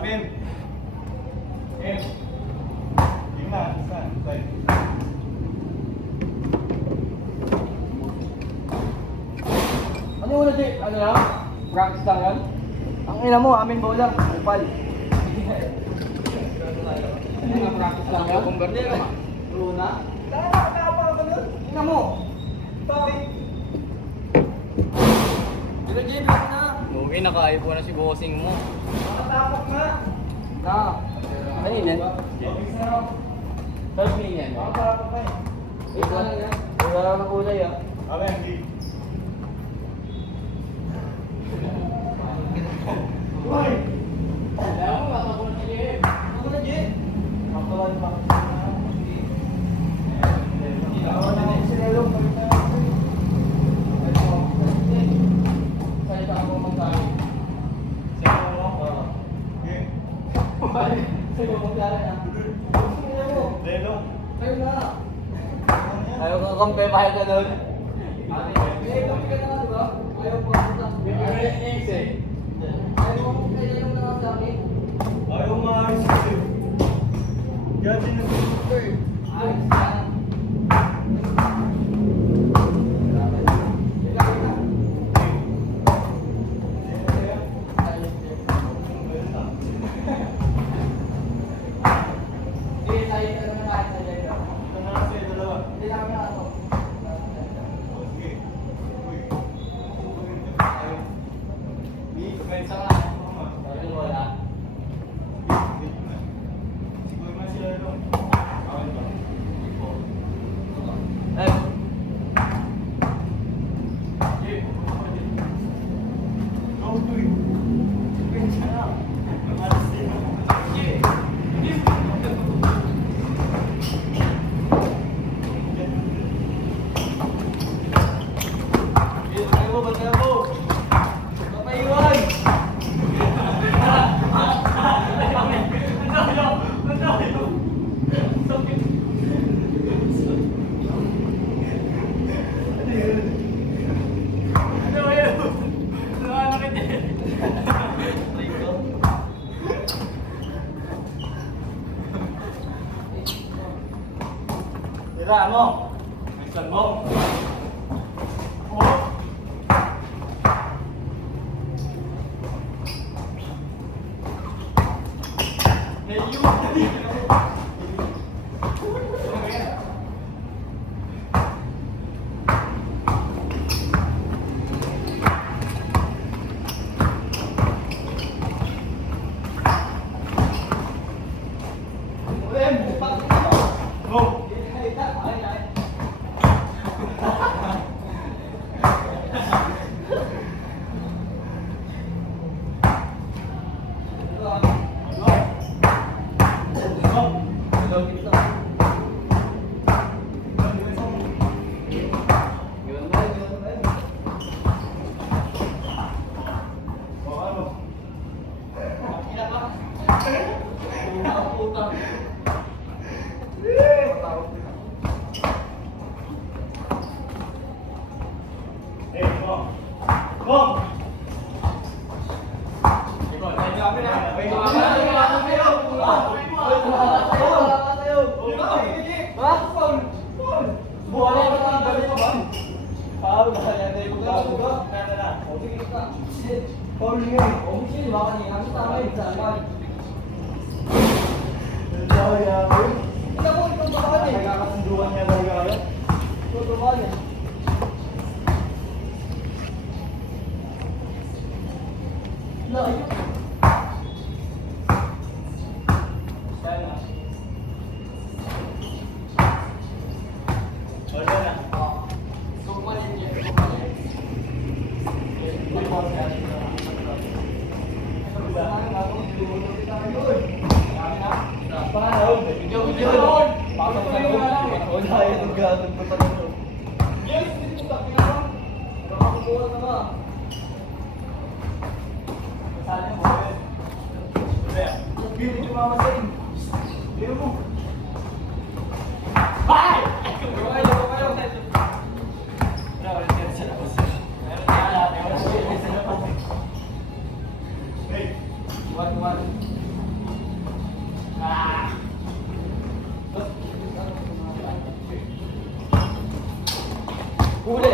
Abim. Em. Gimana? Baik. Ano yung una, Jay? Ano lang? Practice lang yan? Ang ina mo, amin bola. Upal. Ano nga, practice lang yan? Converter ka ma? Luna? Nakakapa ka nun? Ina mo. Bakit? Pero Jay, black na. Lugi, naka-ipo na si bossing mo. Nakatapak na. Na. Ano yun yan? Third pin yan. Nakatapak na eh. Wait lang yan. Wala lang ng kulay ah. Abim, di. Hoy! Kaya mo, matapos na si Jay. Ano na Jay? Matapos pa. Ako na si Lelo. Salita ako magkari. Siapa mo? Game. Sa'yo magkari na. Lelo. Sa'yo na. Ayaw ka kampe, mahal ka doon. Eh, kami ka na, di ba? Ayaw pa kita. Ayaw mo kaya yung na sa akin. Ayaw maayos kasi. Kaya din nag-super. Ayos yan. Tira mo. Minsan mo. Oh. Go. Huli!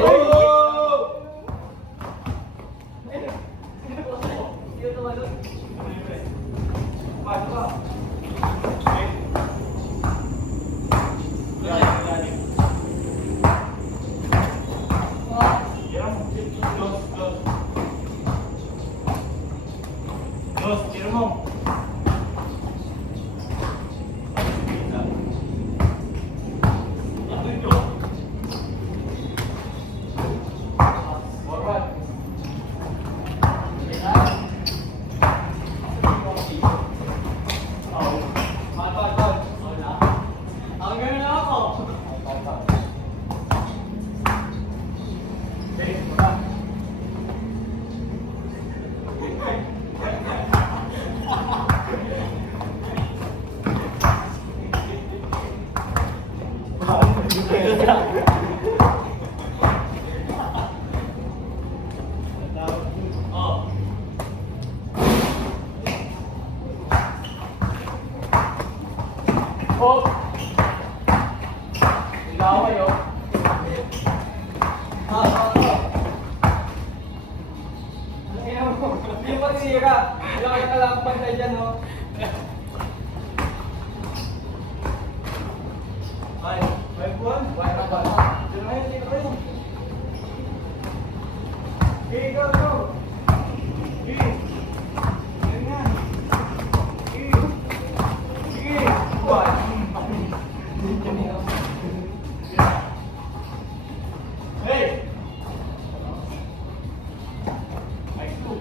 Dos, tira mo. Ito ito. Forward. Ang gano'n na ako. Oh. Oh! Ilaw kayo. Yung pagsira. Ilaki ka lang pantay dyan, no? Ay, 5-1. Wala na ba? Dito kayo, dito kayo. Okay, go, go. Sige. Yan nga. Sige. Sige. Buwan. Hey! Ay, two.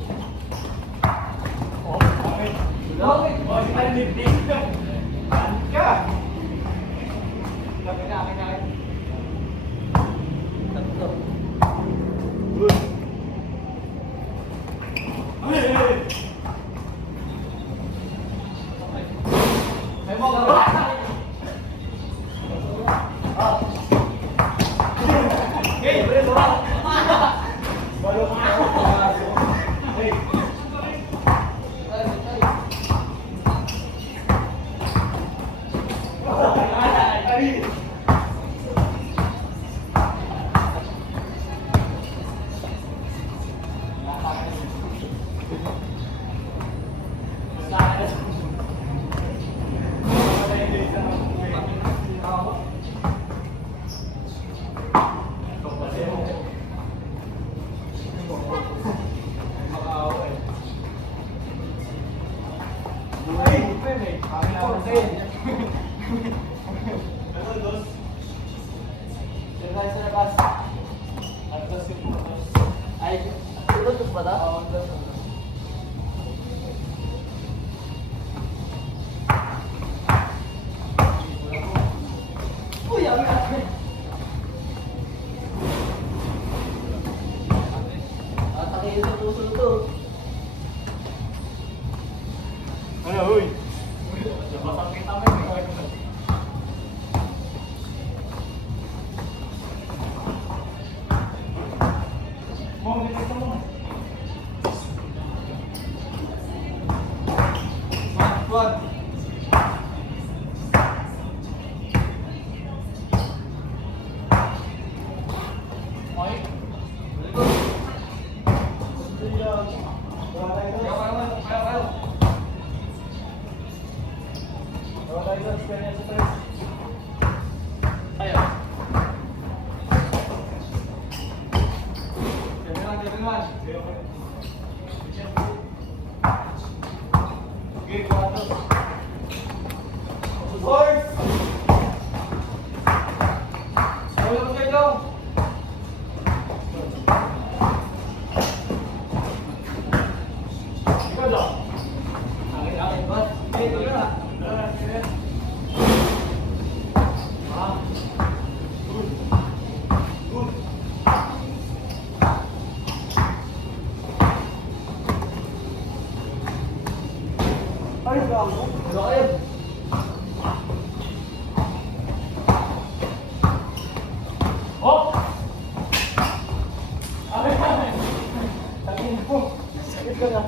Oh, okay. Bakit? Oh, ay, lifting. Saan ka? Laki na, akin na. Tatlo. Good. Ay, ay, ay. May mo. Hey, pre, wala. Balo ka na. Hey. Ay. Ay, tutok ba daw? Uy, ang Atakin sa puso to. Ano, uy? Mom, dito mo. Squad. Okay. Ayaw. Okay, 4. Horse! Ikaw daw. Ah. Good. Good. Ay, gago. Bakit? Oh! Akin. Akin po. Sakit ka na.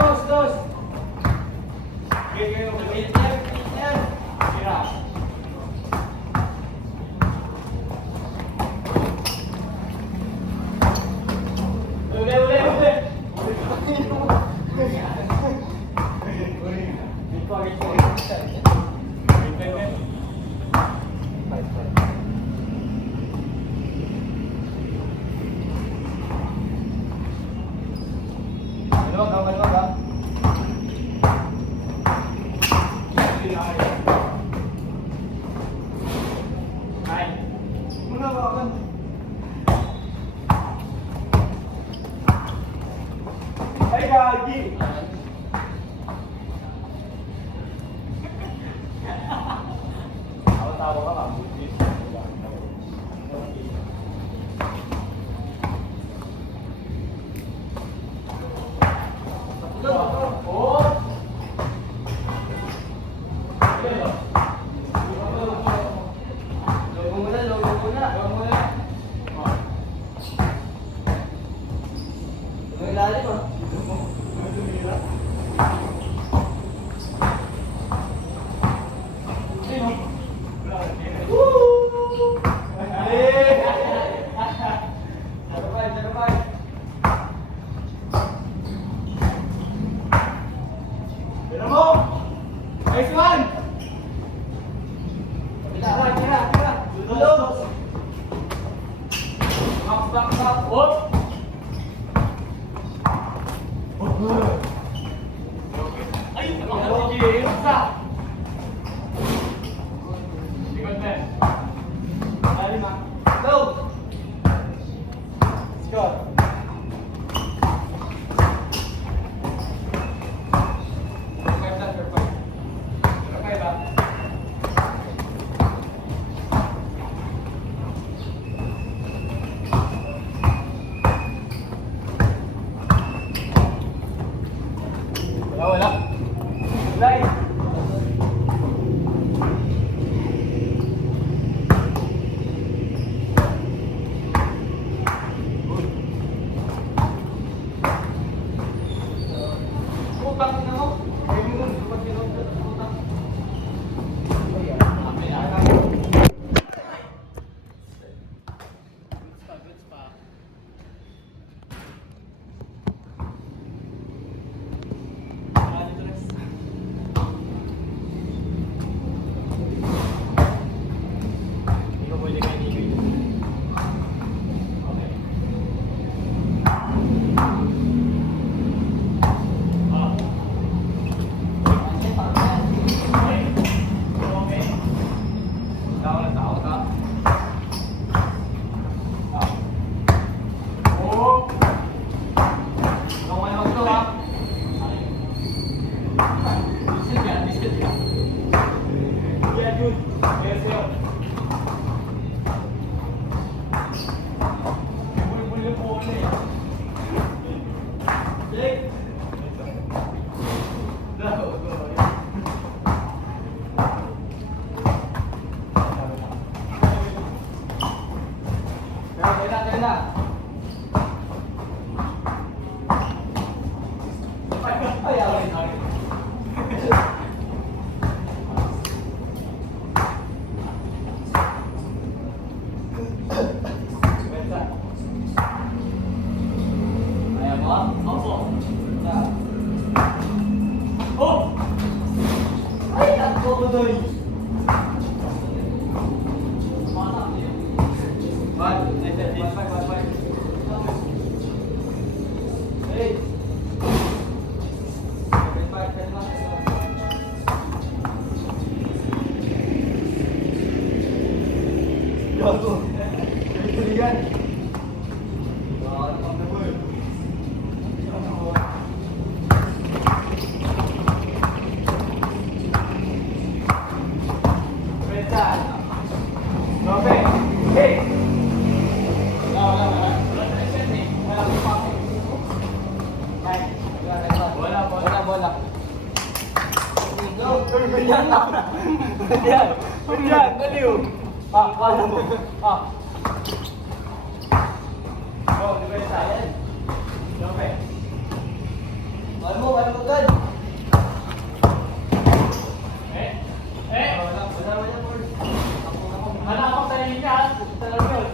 dos. Game. Tira. Uli. Maluwag ha. Muna hawakan. Ay, gagi! Tawa ka, mabuti. Oh! Logo muna. Yung ilalim ah. Sakapay. Tira mo! Nice one! Tira. Tulog! Back. Up! Ay! Sige, isa! Likod na. Lalim ah. Go! Scott. Five ah. Wala. Right. Utang na mo. Ay mo dun. Lupat yun. Utang. Hindi ko pwede kayo ibig. Okay. Ah. Okay. Tao ka. Ah. Oh. Gawin mo ito ha. Yeah, dude. Yes, sir. Buli-buli po ulit eh. Jake. Kaya na. Ay, away. Kaya mo? Opo. Na. Oh! Ay, ako ko doy. Five. Hey. Gago. Ito yan. Bola. Yan, daliw. Kala mo. Go, depensa. Lope. Ano mo agad? Wala, Paul. Hanap ang sarili niya. Talaga yun.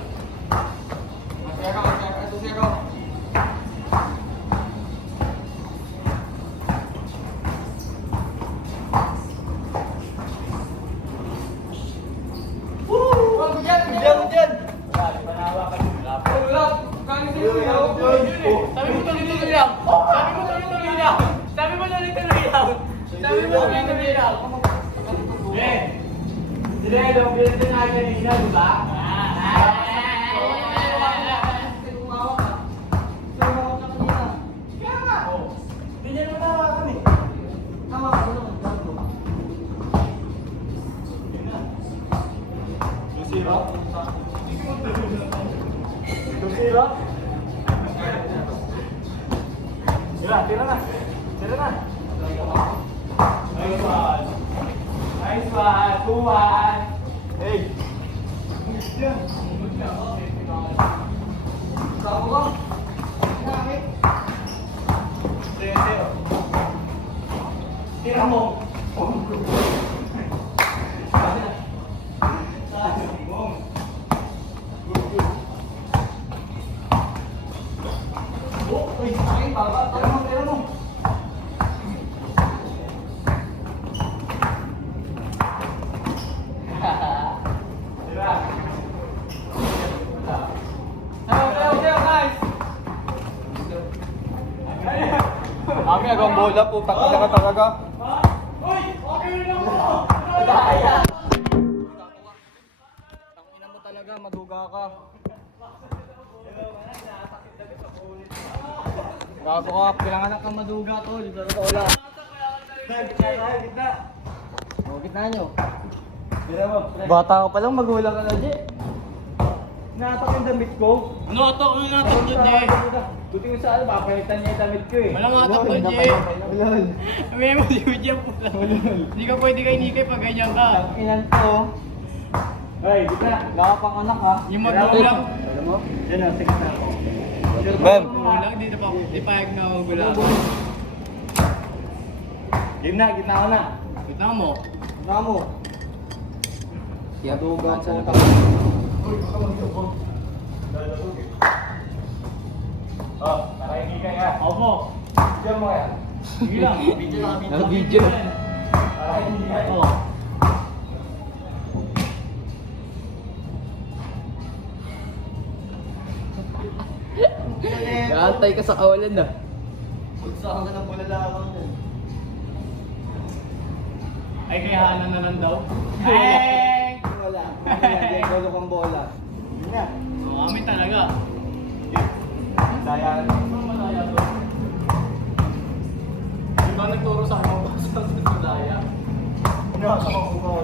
Ito, zero. Bigyan mo dyan! Wala, di ba nahawakan yung lap? Wala! Kaya sa'yo yun! Sabi mo tuloy-tuloy lang. Sabi mo tuloy-tuloy lang. Sabi mo tuloy-tuloy lang. Sabi mo tuloy-tuloy lang. Eh! Sila yung pinagin na kanina, di ba? Hindi niya naman nahawakan eh. Tusira? Tusira? Tira na. Tira na. Nice one. Nice one. 2-1. Hey. Tira mo. Kami agang bola po, takot ka talaga. Uy! Okay lang mo! Tangina mo talaga, maduga ka. Gago ka, kailangan kang maduga tol. Sa totoo lang. Gitna! O, gitna nyo. Tira mo. Bata ka pa lang, magulang ka na, G. Natak yung damit ko. Ano atak? Ano atak dyan, Jay? Buti ko sa ano, papalitan niya yung damit ko eh. Walang atak dyan, Jay. Ulol. May mo di mo dyan po lang. Hindi ka pwede kay Nikay pag ganyan ka. Inan to. Ay, gitna! Nakapang anak ha. Yung magulang. Alam mo? Yan o, sige na. Bam. Magulang, dito pa. Di payag na magulang. Gitna ko na. Kita mo. Gitna mo. Maduga po. Oh, nakahingi ka nga. Opo. Diyan mo yan. Sige lang. Video lang. Naka-video. Nakahingi ka. Oo. Kaantay ka sa kawalan na. Pagsakan ka ng bulalakang yan. Ay, kaya hanan na lang daw. Hey! Wala. Hindi, gulo kang bola. Yun na. Kami talaga. Daya. Ano malaya to? Di ba nagturo sa akin ako sa Sudaya? Ano sa mga ko?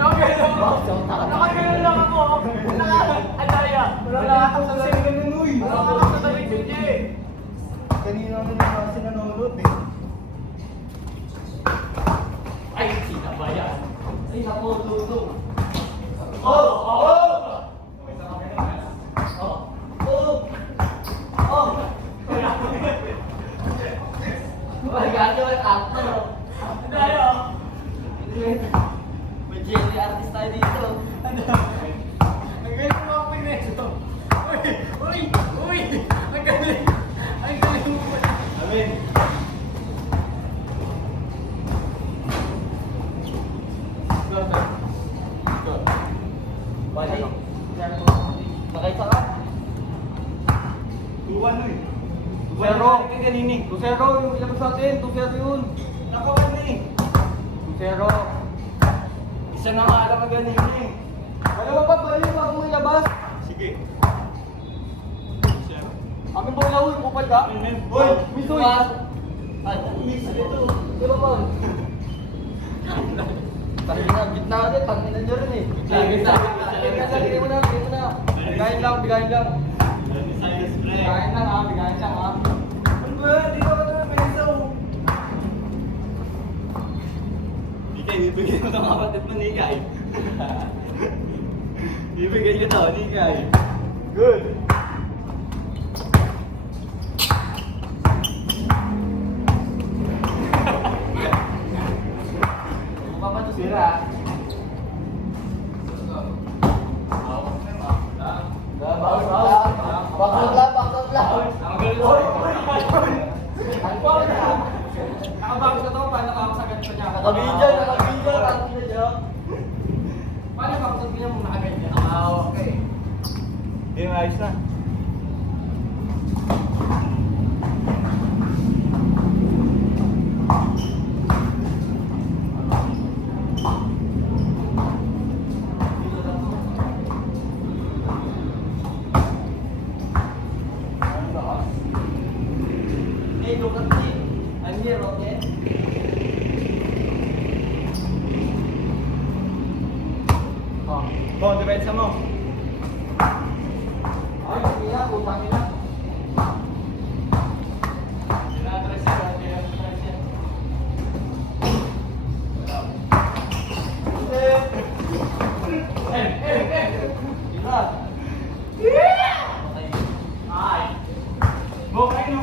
Nakagano lang ako. Alaya. Wala ako sa sarili. Wala ako sa sarili. Hindi. Kanina na naman kasi nanonood eh. Ay, sina ba yan? Ay, naku, tuto. Oh! Oh! Magagawa ang actor. Alaya. May jelly artist tayo dito. Ang galing mo ako pineso. Uy! Uy! Ang galing! Ang galing mo pa. Amin. Bali. Nakaisa ka? 2-1 no eh. Tusero. Tusero, yung ilabas natin. Tusero yun. Nakawan na eh. Tusero. Isa na nga alam ka ganina eh. Alam mo ba, bali mo akong ilabas? Sige. Amin bola, uy, kupal ka? Uy! Misoy! Ay, miss ito. Di ba, Paul? Tangina, gitna ka din. Tangina nyo rin eh. Gitna. Bigay mo na, bigay mo na. Bigayin lang, bigayin lang. Bigayin lang ha, bigayin lang ha. Ano ba? Di ka ba naman pinisaw? Nikay, bibigyan mo ng kapatid mo, Nikay. Bibigyan ka daw, Nikay. Good. Nakabago sa to, paano nakakasagat pa niya? Nakabidyo, nakabidyo. Paano nakakasagat niya mong nakaganyan? Okay. Game ayos na. Hey, look at me. I'm here, okay? Bon, depensa mo. Ay, sige na, putang ina. Bo, kayo no?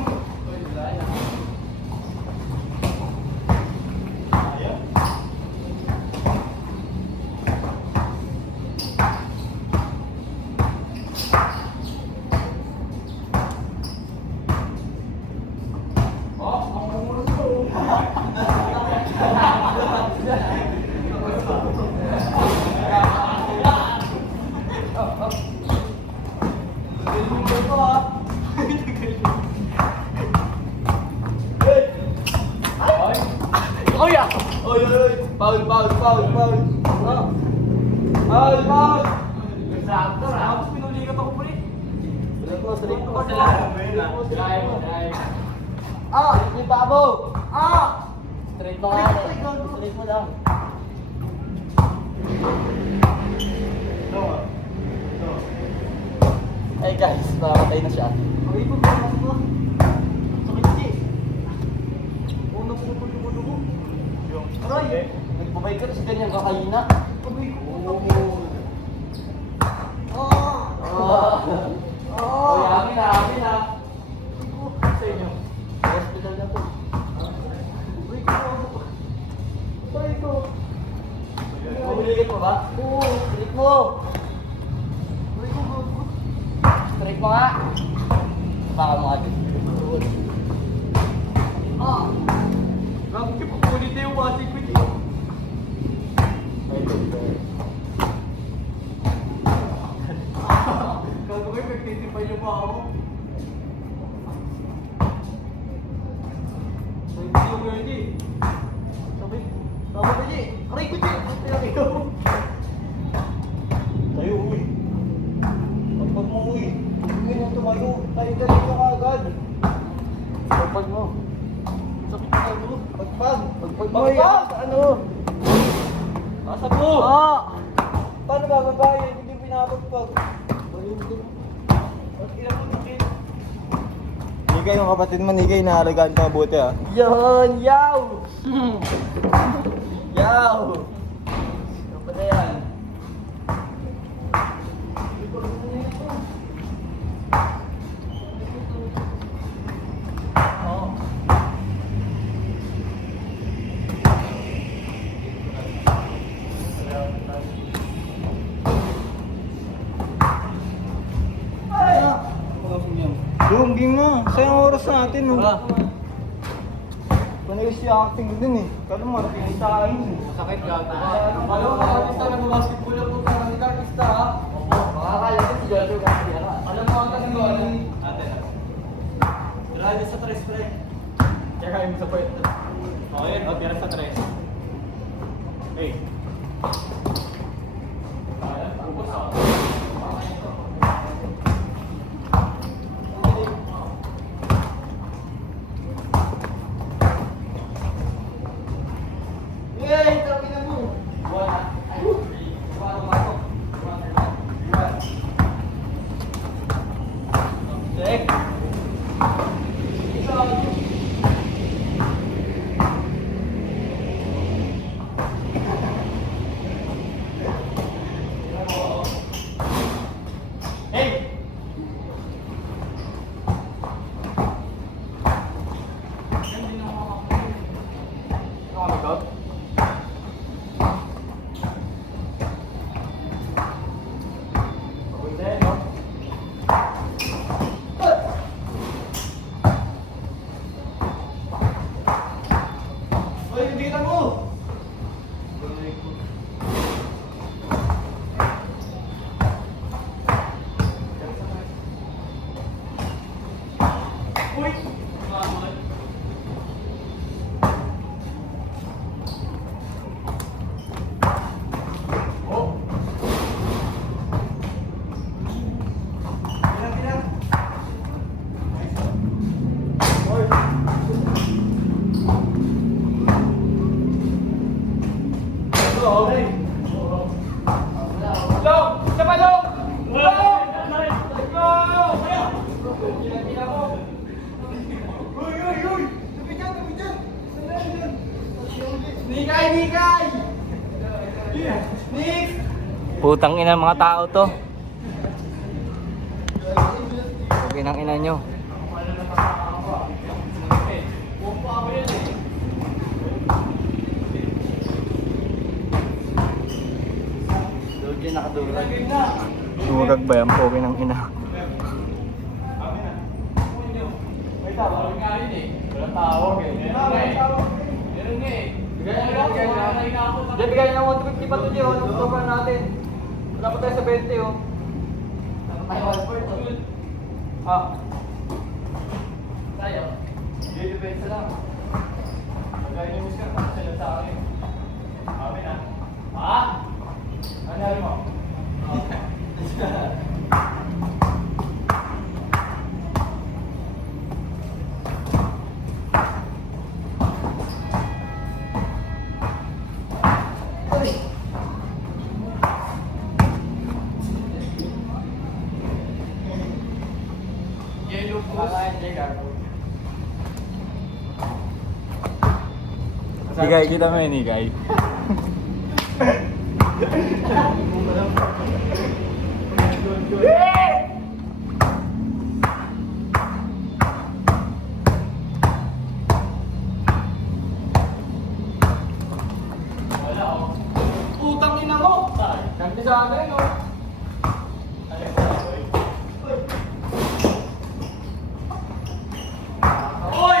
Oy, foul. Foul. Sakto na. Tapos pinulikat ako pre. Straight mo. Drive mo. Ah, yung babo. Straight Straight mo lang. Hey guys, nakakatay na siya. Okay po, pasok mo. Sakit kasi. Una po ko dugo. Aray! Nagbabay ka kasi ganyan kakahina. Pagay ko. Oh, amin na. Sa inyo. Hospital na po. Pagay ko. Mabuligat mo ba? Oo. Straight mo. Pagay ko. Straight mo nga. Baka mo agad. Grabe ka, papulit na yung wati ko dito. Gagawin, magtitipay yung mga mo. Sabi ko yung kuya G. Sabi ko G. Aray ko G. Aray ko. Tayo, uy. Pagpag mo, uy. Hindi mo tumayo. Tayo ka agad. Pagpag mo. Sabi ko tayo. Pagpag mo, Pagpag! ano? Asap mo! Paano ba babae? Hindi pinapagpag. Nigay yung kapatid mo, Nigay, naalagaan ka mabuti ah. Yon, yaw! Yaw! Ano pa na yan? Lungging na. Sayang oras natin. Oh. Panayos yung acting din eh. Kala mo, pinisahin. Sakit gato ba? Alam mo, artista na basketball ako sa kanila, artista ha? Opo, makakala ko si Jojo Garcia. Alam mo ang tanong ko, ano? Ate na. Grabe sa tres, pre. Kaya kayo mo sa point. Okay, tira sa tres. Hey. Yay! Tabi na mo! Check. Hey! Ano kami ko? Pagod no? Long! Isa pa, Long! Long! Go! Pinapila mo. Uy! Tabi dyan! Sandali dyan! Nikay! Nikay! Nick! Putang ina mga tao to. Ginang ina nyo. Doon nakadurag. Sumagag ba yan? Pogi ng ina. May tawag nga rin eh. Walang tawag eh. Meron nga eh. Diyan, bigay na 150 pa to Diyo. Sobrang natin. Wala pa tayo sa 20 oh. Tayo 1 Ah. Tayo. Hindi, depensa lang. Magay ni Miska. Sila sa akin. Amin ah. Ha? Ano mo? Higay, kita mo yun, higay. Putang ina mo! Ganti sa akin oh. Oy!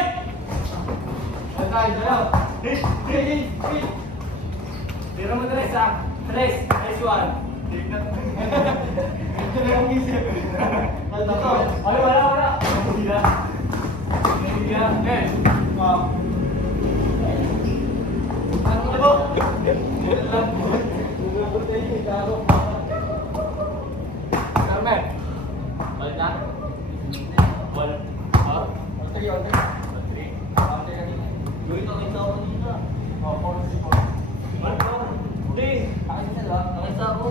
Tayo. Tira mo tres ah. Tres. Nice one. Ay, wala. Hindi na. Eh. Ano na ba? Carmen. Balik na? Balik. Ha? Balik. Gawin ako isa ako dito. Oo, policy po. Balik ako. Hindi. Akin sila. Akin sa ako.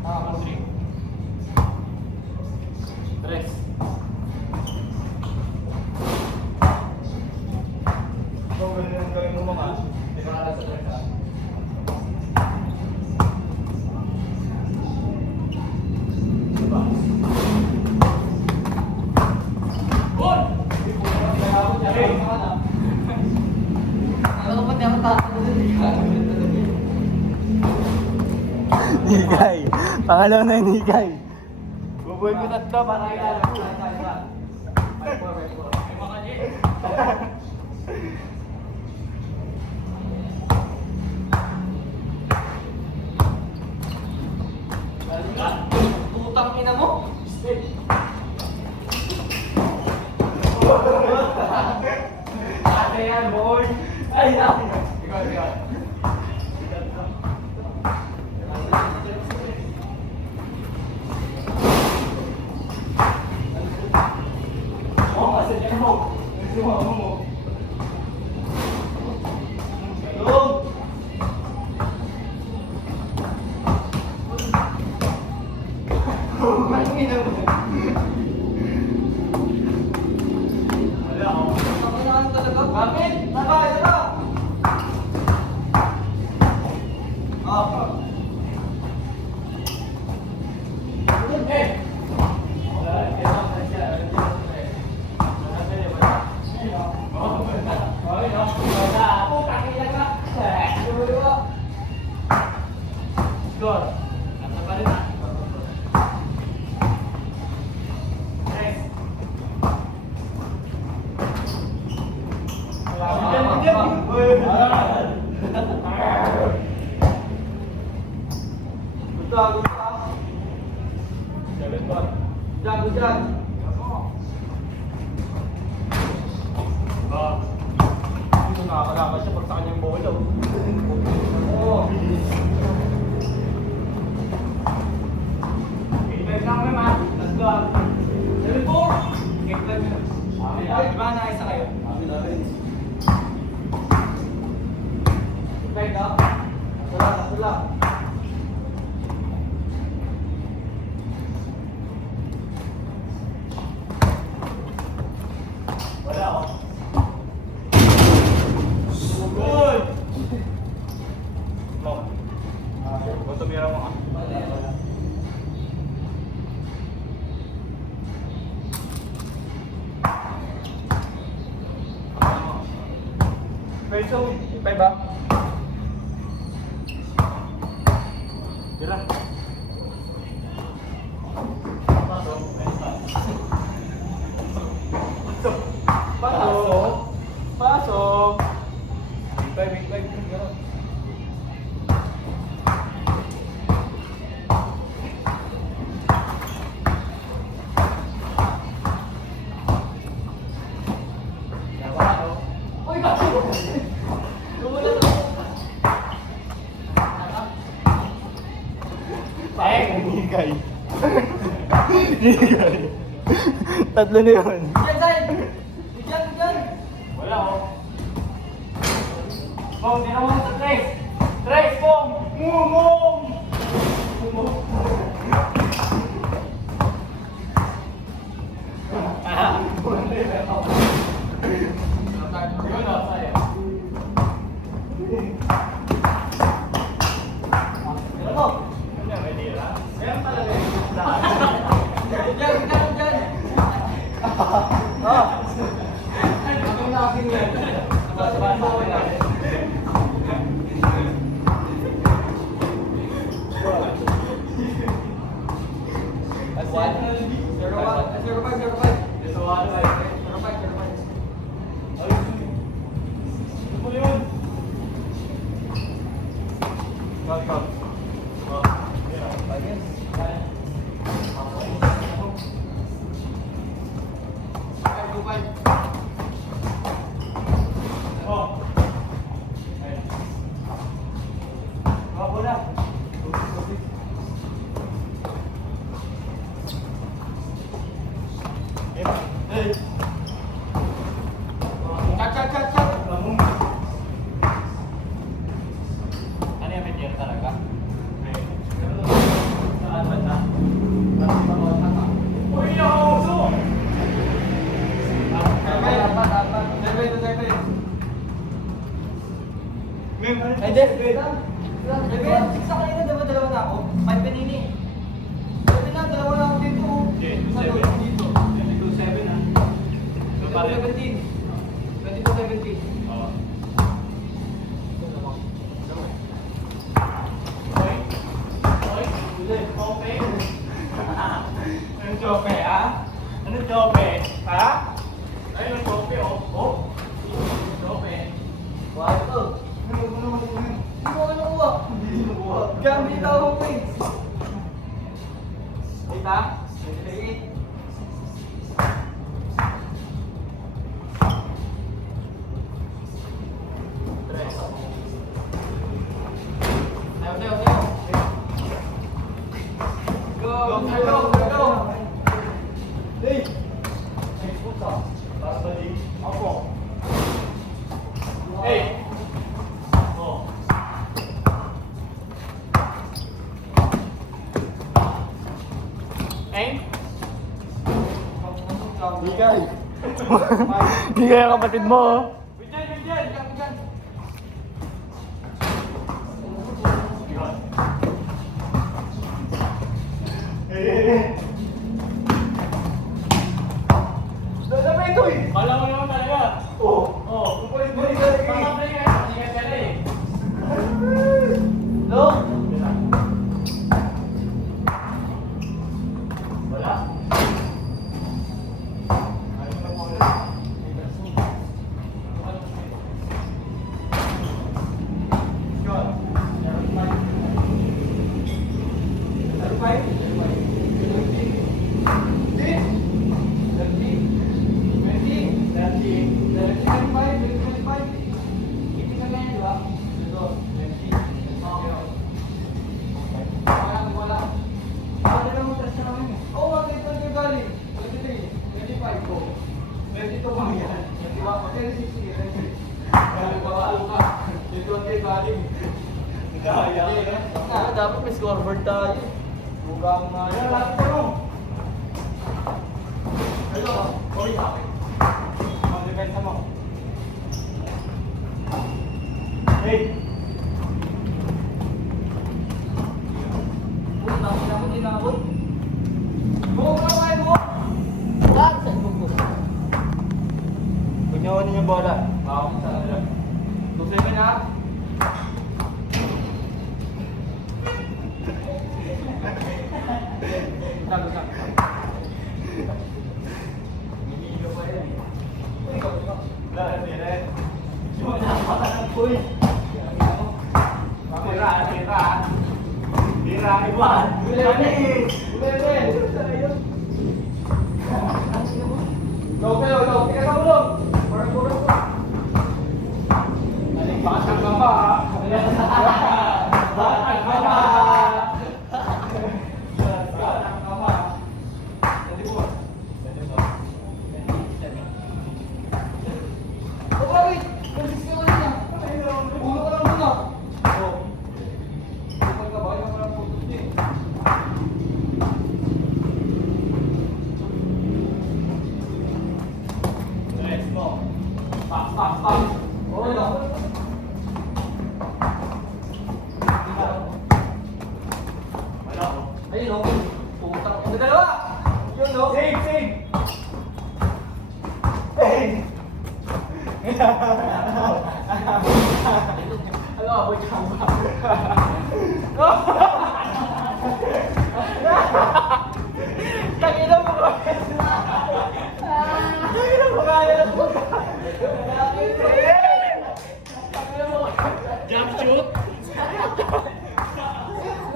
Policy. Tres. Ikaw ganun ang gawin mo mga. Hindi ko na sa tres ha. Diba? Good! Higay. Pangalaw na yung higay. Bubuhay ko tatlo para kailangan ko. May mga G. Putang ina mo. Ate yan, boy. Ay, ikaw. Good. Nasa pa rin ah. Nice. Dyan. Ito nakakalaban siya pag sa kanyang bola. Oo. Kickback lang naman. Let's go. 7-4. Kickback na. Diba naisa kayo? Amin na rin. Kickback na. tatlo lang. Wala oh. Good! Lock. Kung tumira mo ah. Peso, ipay ba? Tira. Pasok. Pasok. Pasok. Ipay, gano'n. Uy, gato! Lumula na. Higay. Higay. Tatlo na yun. Diyan, Zay! Diyan! Wala oh. Bong, tinawa mo sa Trace. Trace, Bong! Mumong! Yun o, sa'yo. Ganun mo. Ano, may tira? Ganun talaga eh. Diyan! Ah! Ako na aking yan. Basta ako na. Ano yung may tira talaga? Saan ba na? Uy, nakauso! Ay, Jeff, sa kanina diba dalawa na ako? 5 pinini. Sabi na, dalawa na ako dito. Okay, Sa 7. loob dito. 22-7 ah. Ito pa rin. 22-17. 22-17. Oo. Oy, tope. Anong tope, ah? Anong tope? Ha? Ayun ang tope, oh. Oh. Tope. Wala ito. Hindi mo ako nakuha. Gamit ako ko eh. Kita? 28. Sayo. Go. Hey! Ay, puta. Para ba di? Ako. Hey! Oh. Eh? Higay. Higay ang kapatid mo. Oh. Bigyan! Dalawa ito eh. Kala mo naman talaga. Oo. Oh. Balik ka lagi. Pamatay ka. Hindi ka pala eh. No? Wala. Ayun na po ulit. Yun. Meron pa eh. Dapat may scoreboard tayo. Buga mo nga yun. Hello. Oy, akin. Ang depensa mo. Hey. Uy, nakita mo, tinakot. Buka mo kayo mo! Ah, saan mo ko? Huwag niyo kunin yung bola. Bakit sa kanila? 2 seconds ha? Utang. Hinihilo pa yan eh. Tira, iwan. Batang ka pa. Batang ka pa. Batang ka pa. Let's go. Stop. Wala ko. Ayun o. Putang. Ang dalawa! Yun o. Sing! Ano, aboy ka ba? Tangina mo ko. Tangina mo kaya. Jump shoot!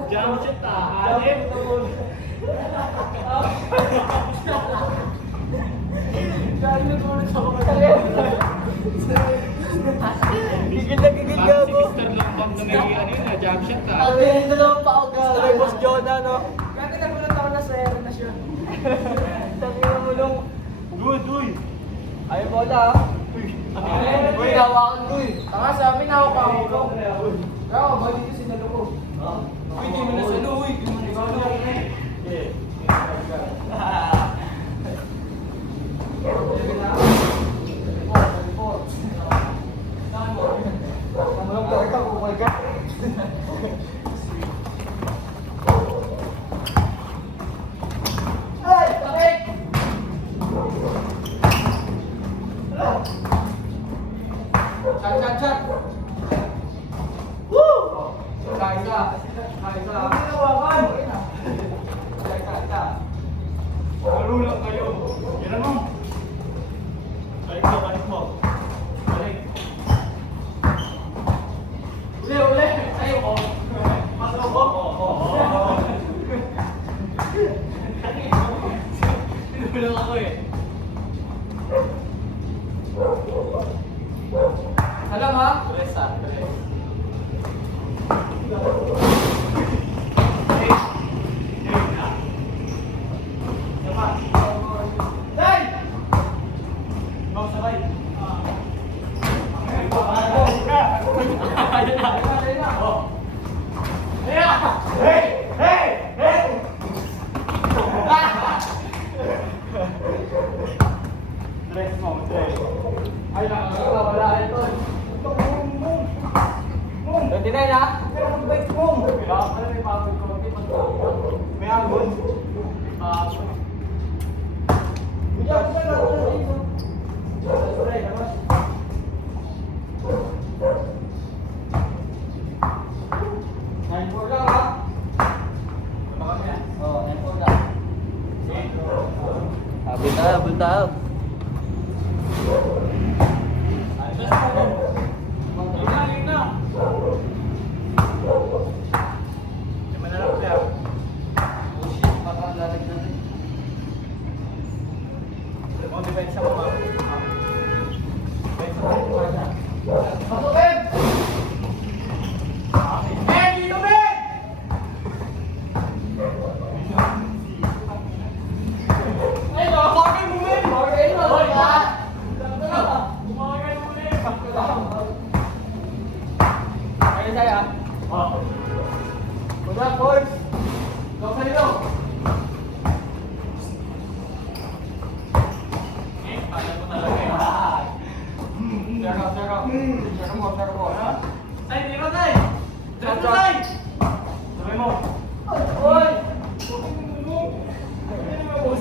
Jump shoot Alip! Gigil na gigil ka ako. Si Mr. Lambang na may ano yun jump shot Ang galing na naman pa ako gagawin. Boss Jonah, no? Bakit nagulat ako na sa air na siya? Tangina mo nung. Good, uy! Ay, bola. Uy, hawakan ko eh. Tanga sa amin ako pa ako. Kaya ba dito sinalo ko? Uy, di mo na salo, uy. Di mo na salo. Ay, sakit! Chat. Woo! Kaisa. Laro lang kayo. Yan mo. Balik mo. Balik. Uli. Ay, oh. Pasok mo. Sinulang ako eh. Alam ha? Tres. Hey! Ibang sabay. Ayun na. Oh. Hey! Tres mo, tres. Ay, nakakita. Wala ito. 29 ha? Kailangan pala may pagod ko. May agod? Habol tayo. Galing na. Lima na lang kaya. Oh shit, baka lalagnan eh. Mga depensa mo, ma'am. Depensa mo. Pasok, Ben! Ben! Dito, Ben! Ay, nakakakay mo, Ben! Bakit mo? Hoy! Ah! Kumakain mo ulit. Ayun sa'yo ah. Wala, boys! Go sa ilo! Kaya ko talaga eh. Share mo, ha? Tay, di ba tay? Diyan mo tay! Sabay mo. Oy!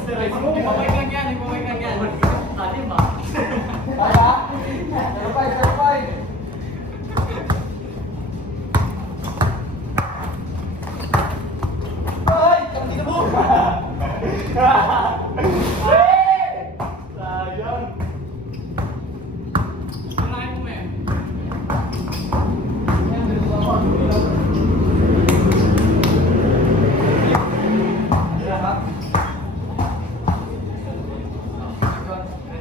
Ipamay lang yan, ipamay lang yan. Tati ba? Kaya? Serpay! Ay! Kamti ka mo! Sayang. Kunain mo eh.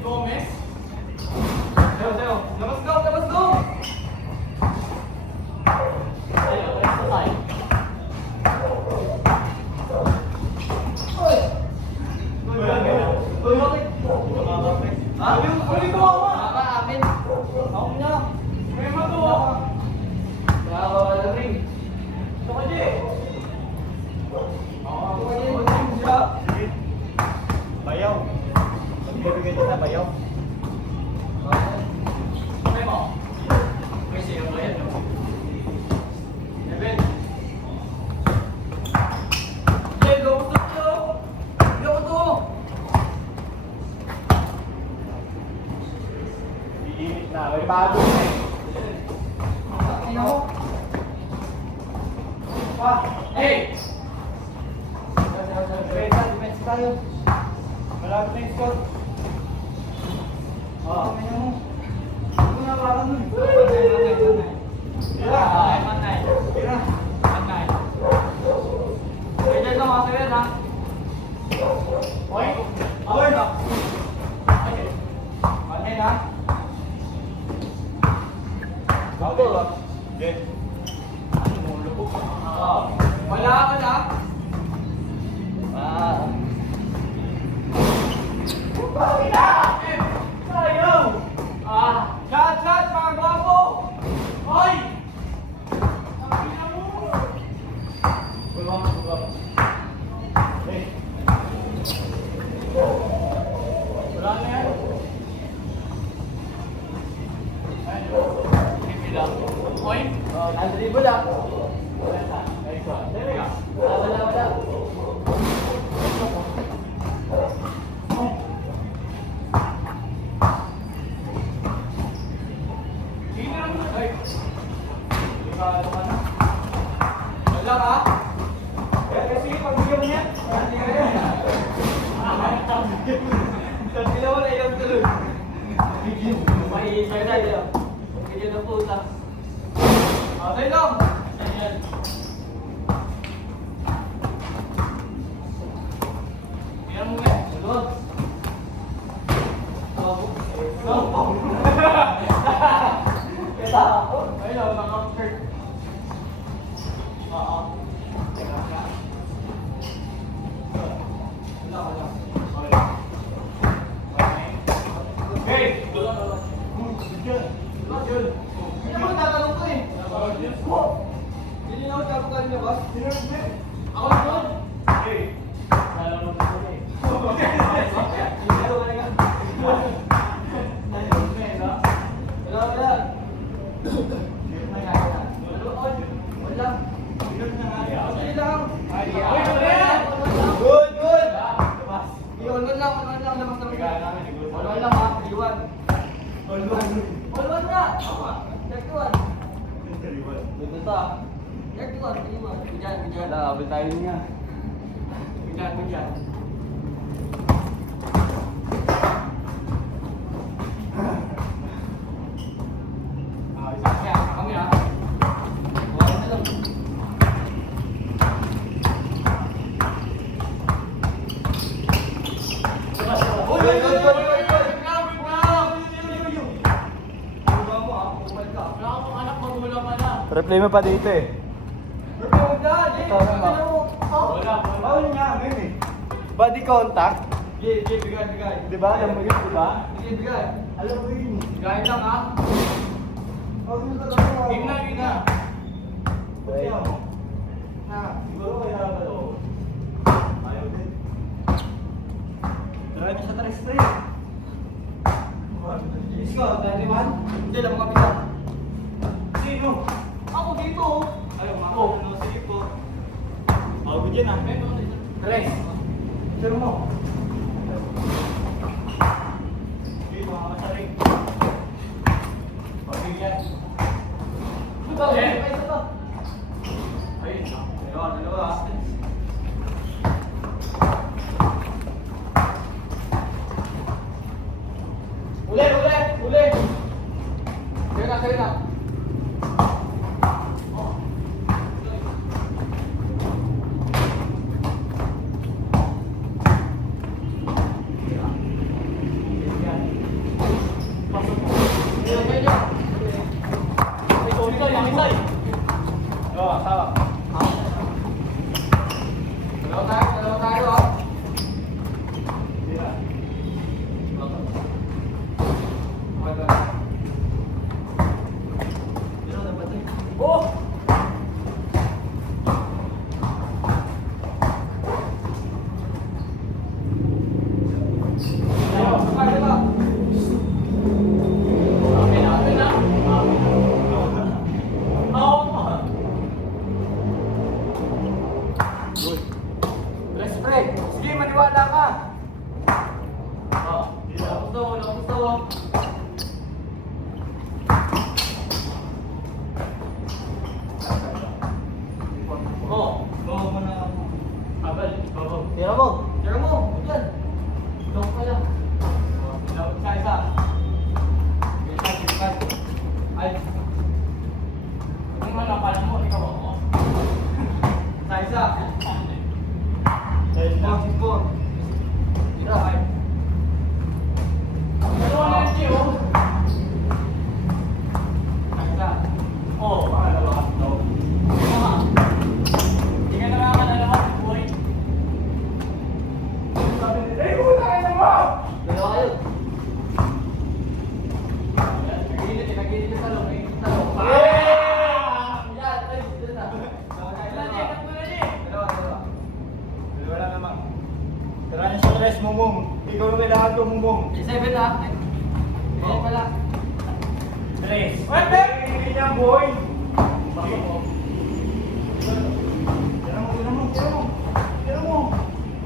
Gomez. Labas go! Ayaw, rest na tayo. Uy, bakit? Ha? Uli ko ako! Amin. Ako na. May matuwa. Kaya ka wala rin. Ito ka, Jay. Ako ka din. Siya. Bayaw. Magbibigay ka na, bayaw. Sabay mo. May siya ba yan, no? Evan. Jay, go to! Go to! Iinit na. May bago na eh. Ano mo? Pa! Hey! Defense tayo. Malapit na yung score. Ano mo? Ano na parang nun? Tira! Manay. Tira! Manay. Pwede na mga sabi ha? Oy! Away na! Okay. Manay na? Bago ba? Okay. Wala. Sayang! Shot, mga gwapo! Oy! Ang ina mo! Hey! Wala na yan. Hindi lang. Oy! Nandribo lang. Nice one. There we go. Wala. Hindi na lang. Ay! Ano ka na? Wala ka? Kasi pagbigyan mo yan. Sabi na wala ilang tuloy. May isa na yun. Bigyan ng puta. Okay lang. Ayan. Tingnan mo eh. Sunod. Kaya ako. Ayun ako, naka-skirt. Oo. Wala. Okay. Yun. Hindi mo tatanong ko eh. Hindi na ako kapag niya, boss. Ako yun. Okay. Lalo mo ito eh. Wala. Wala. Sige lang. Uy, wala yan. Good. Labas. Iyon lang, labas na. Bigyan namin, siguro. Wala lang ha, iwan. Wala na. Check one. Dito ta. Check one, iwan. Bigyan. Abot tayo niya. Bigyan. Kami ha. Wala na lang. Replay mo pa dito eh. Bawal nga, ngayon eh. Body contact. Bigay. Di ba? Alam mo yun, di ba? Bigay. Alam mo yun. Bigay lang ha. Gina. Right. Na, siguro kaya ano. Ayaw din. Try niya sa tres pre. Let's go, 31. Hindi lang mga pita. Sino? Ako dito. Ayaw, ano, sige po. Bago dyan ah. Tres. Sino mo? Sige, mga masaring. Pabigyan. Ito, ito. Ayun, dalawa. Uli. Kaya na. Oh, sawa. Dalawa tayo, ah. Sira. Oh! Let's pray. Sige, maniwala ka. Gusto mo. Oh, bawa mo na ako. Abal, bawa. Tira mo. Tira mo. Yan. Lock pa lang. Isa. Ay. Kung malapalan mo, ikaw ako. Isa. Ayun na. Tira. Ay. Dalawa na yung Gio. Isa. Oh, pangalawa. No. Hindi ka nakakadalawa, boy. Sabi nila, una kayo mo! Dalawa kayo. Nagilid yung talong. Yan, ay, dito na. Dalawa. Dalawa lang naman. Tara niya sa tres, mumong. Ikaw na kailangan ko, mumong. 7 na. Ayan pala. Tres. Wait, babe! Yan, boy!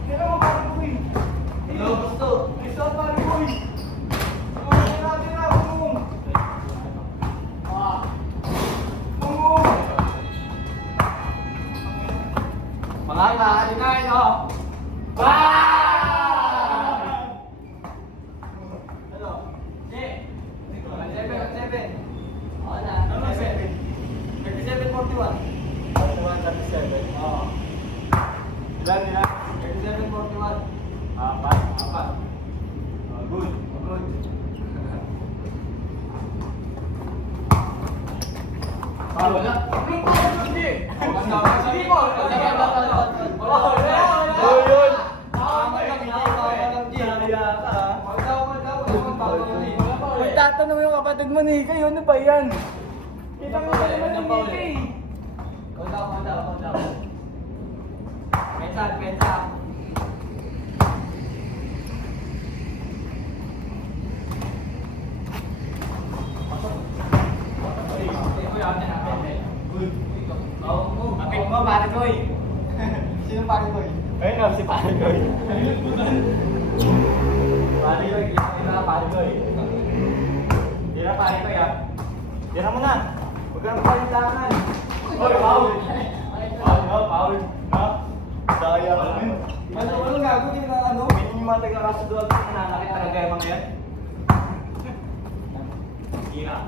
Tira mo, pare boy. Gusto. Isa, pare boy. Tira, mumong. Mumong. Mga kahalinain, oh. Ano? Yeah. 7. Oo na. Ano, 7? 37-41. 37. Oo. Ilan nila? 37-41. Apat. Good. Good. Wala. Sige mo. Yun. May tatanong yung kapatid mo, Nika. Yun, ano ba yan? Kita mo ba naman yung Nika eh? Hold up. Pensa. Good. Kapit mo, pare ko eh. Sino pare ko eh? Ayun na, si Pare Goy. Pare ko eh. Kita pare ko eh. Tira, Pare Goy ah. Tira mo na. Huwag ka na palintangan. Oy, foul. Foul. Ha? Sayang naman. Ano gago din na ano? Hindi yung mga taga-kasuduan ko nananakit talaga yung mga yan. Tira.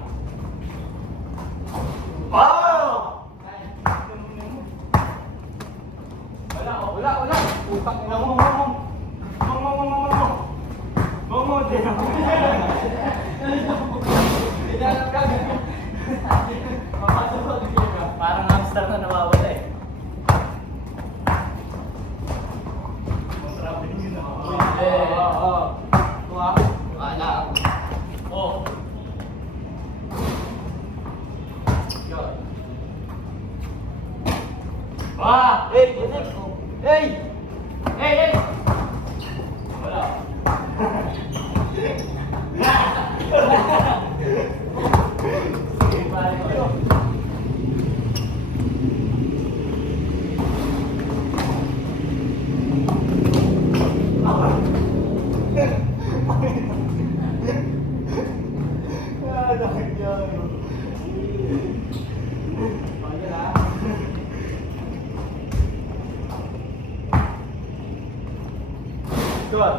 Wow! Wala. Utak na mo. Parang hamster na nawawala eh. Masarap din yun ah. Wala. Oh. Hey! Hey! Hey, hey! Wala. Ah, nangyari. Good.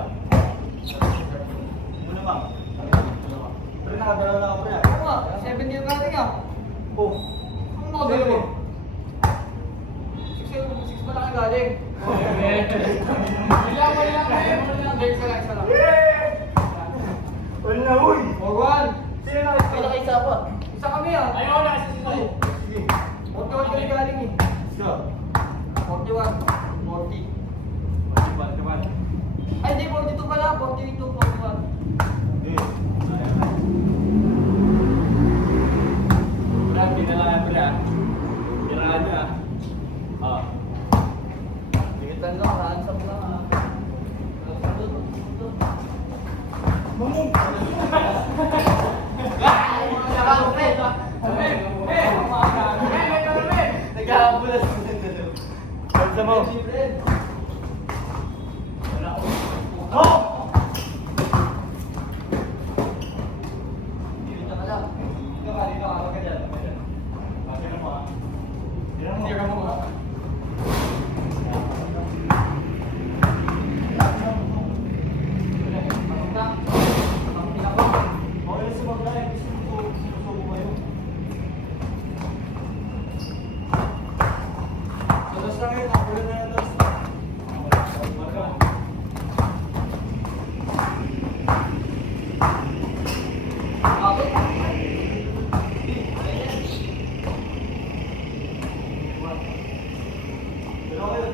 Muna bang? Pero nakadala na ako pre. Oo nga, 7 year galing ah. Oh. Ang nakadala mo? 6 pa lang ang galing. Ilang, isa lang. Wala na, uy! For one. Sino na isa pa? Isa kami ah. Ayaw na kasi sila. Sige. 41 kami galing eh. Let's go. 41. 40. Teman. Ay, hindi, 42 pala. 42, 41. Hindi. Brad, pinalaan ko na. Tirahan nyo ah. Ah. Tigitan lang, ransom lang ah. Mamong! Naghahabulan. Bansa mo. Oh! Dito ka lang. Dito ka, wag ka dyan. Tira mo ah. Tira mo. Tira mo ah. Okay na sa mga sinusubo kayo. Salas lang yun, ako na natas. Marka. Pero okay,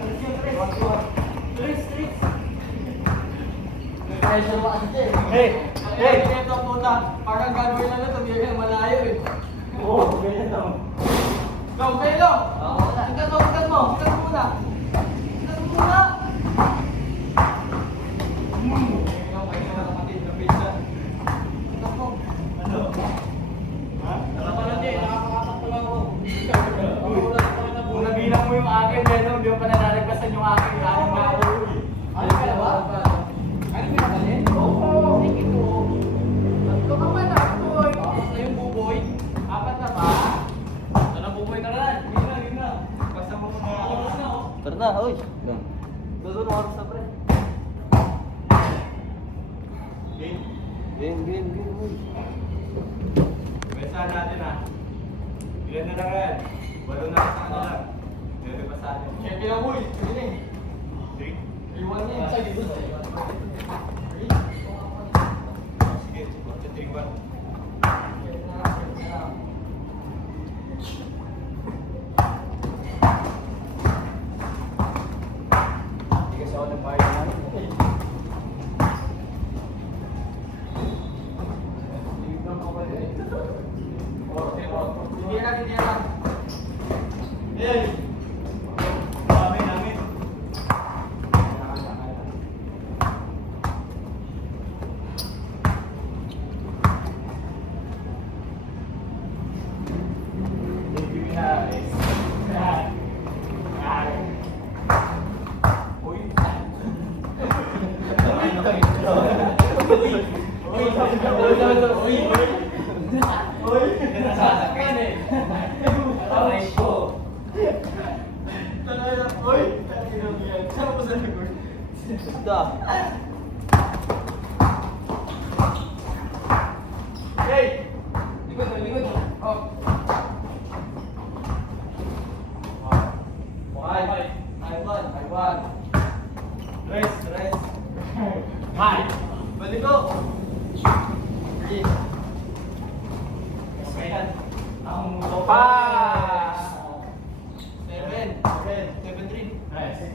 Hey! Hey! Ito puta, parang gagawin na ito, hindi yan malayo eh. Oo, ganyan lang. Go, Belo! Tingnan mo muna. Tingnan mo muna. Tingnan mo. Ano? Ha? Kung nabilang mo yung akin, Belo, hindi mo pa nalalagpasan yung akin. Anong gagawin? Ano ka na ba? Ano pinakalin? Oo. Ay, ito. Tatlo ka pa na, boy. Tapos na yung buboy. Apat na ba? Ito na buboy ka na. Hindi na. Basta mo muna. Oras na, oh. Tara na, oy. Doon oras na, pre. Game. Game, oy. Besahan natin ah. Ilan na lang yan? Walo na sa kanila. Meron pa sa atin. Check it out, boy. Sige. Three. Iwan niya. Sige, dito. Sige, 3-1. Hindi kasi ako nagbayad namin. Hindi na. Hey! Namin. Thank you guys. Uy. Uy. Nasasakyan eh. Aray ko. Uy. Saan mo sa likod? Basta. Hey! Likod. Oh. Five. Rest. Balik ko. Three. Okay na. Ang Pa! sopa. 7. 7-3. Rest.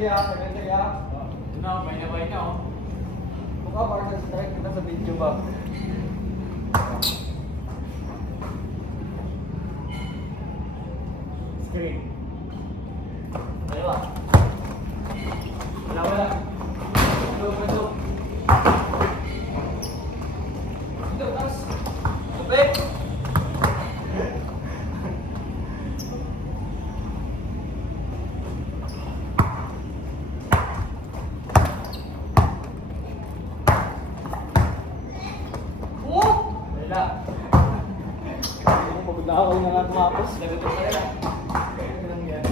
secretary ah, secretary ah. Ito na, may nabay na oh. Mukha parang nag-strike kita sa video ba? Screen. Dalawa. Wala. Ito. Ito, taas. Tupik. Wala. Pagod na ako na nga tumapos. Lagot ko talaga. Ganito lang yan.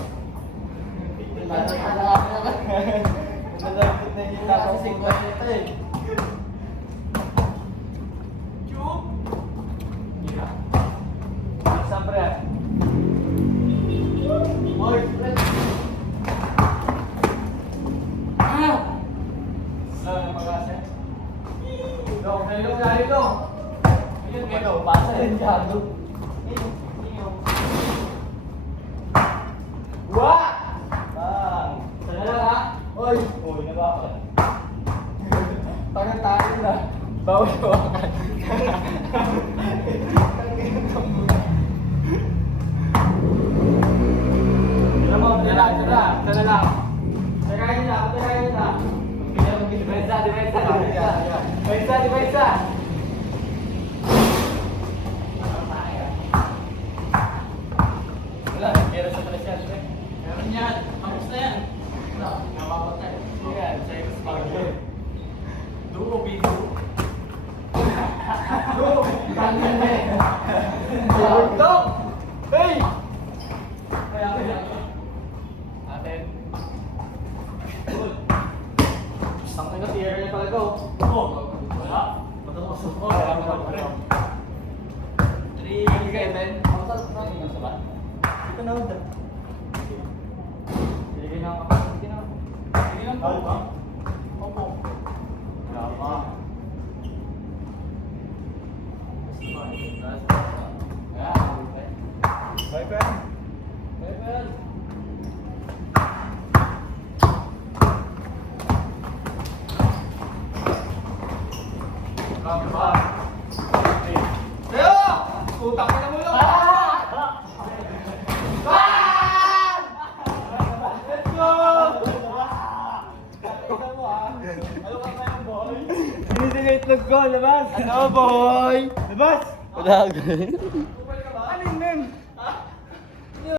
Nalapit na yung nakasing ko nito eh. Chup. Gira. Saan pre? Oy, friend. Ah! Saan ang pag-asa? Dong, hello, dahil dong. Ayun, Ito, ito. pasa rin dyan. Wah! Bang! Sana lang ha. Oy! Uy, nabaka. Tangan tayo na. Bawal hawakan. Alam mo, Sana lang, sana lang. Sana lang. Takayin na, takayin na. Depensa, depensa, Depensa, depensa. depensa, depensa. Wala, meron sa presyan, pre. Meron yan. Tapos na yan. Wala, napapatay. Yan, sa'yo sa pag-ibig. Duo, bigo. Tangin na eh. Dog! Hey! Kaya, Atin. Good. Tangin na, tira niya talaga oh. Oh, wala. Matapos ako. Wala ka pa rin. 3, 7. Ang sarap na yun, sa ba? Ito na ulit. Siligay na ako. Sige na ako. Sige lang po. Ano ba? Opo. Wala pa. Bye, friend. Leo! Utang ka na mo lang. Let's go! Sinisigay itlog ko, labas! Ano, boy? Labas! Wala ka. Ano yun?